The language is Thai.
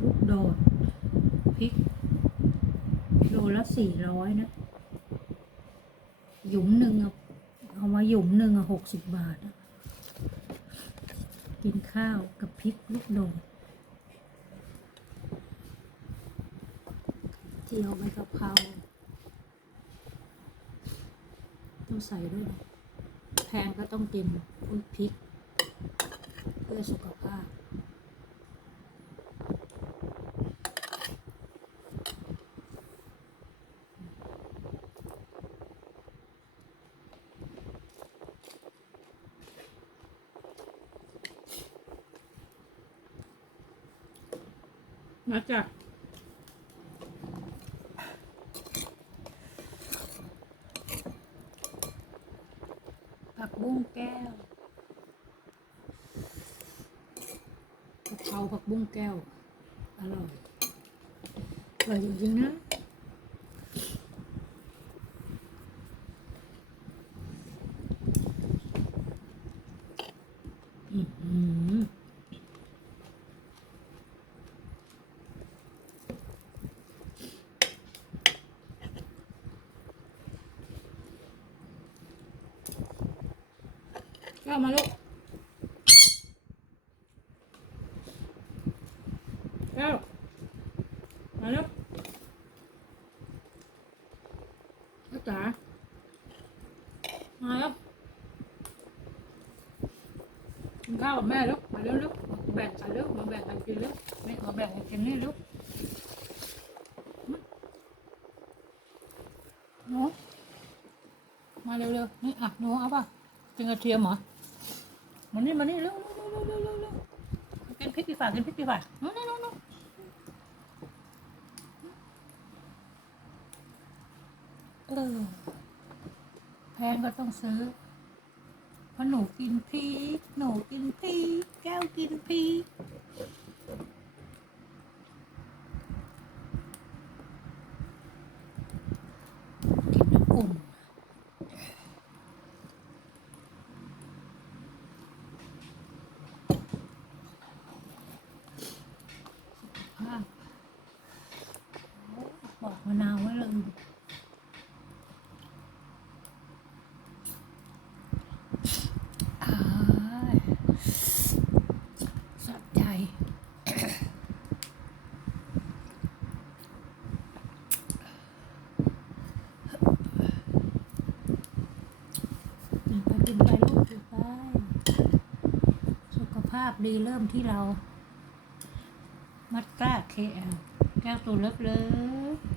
ลูกโดดพริกโลละสี่ร้อยนะ หยุมหนึ่งอะเอามาหยุมหนึ่งอะหกสิบบาท กินข้าวกับพริกลูกโดดเจียวใบกะเพราต้องใส่ด้วยแพงก็ต้องกินพริก เพื่อสุขภาพ มาจากผักบุ้งแก้วกะเพราผักบุ้งแก้ว อร่อย อร่อยจริงๆนะ อือหือ ก็มาลูกเก้ามาลูกลูกจ๋ามาแล้วกินข้าวกับแม่ลูกมาเร็วลูกมาแบ่งกันลูกมาแบ่งกันกินลูกแม่มาแบ่งกันกินนี่ลูกหนูมาเร็วๆนี่อะหนูเอาป่ะกินกระเทียมเหรอ มานี่มานี่เร็วเร็วเร็วเร็วเร็วเร็วกินพริกดีฝ่ากินพริกดีฝ่านู่นนู่นนู่นเออแพงก็ต้องซื้อเพราะหนูกินพริกหนูกินพริกแก้วกินพริกกินน้ำอุ่น ภาพบอกมะนาวไว้เลยอายสะใจกินไปกินไปลูกไป สุขภาพดีเริ่มที่เรา มัดก้าเคแอลแก้วตัวเล็กๆ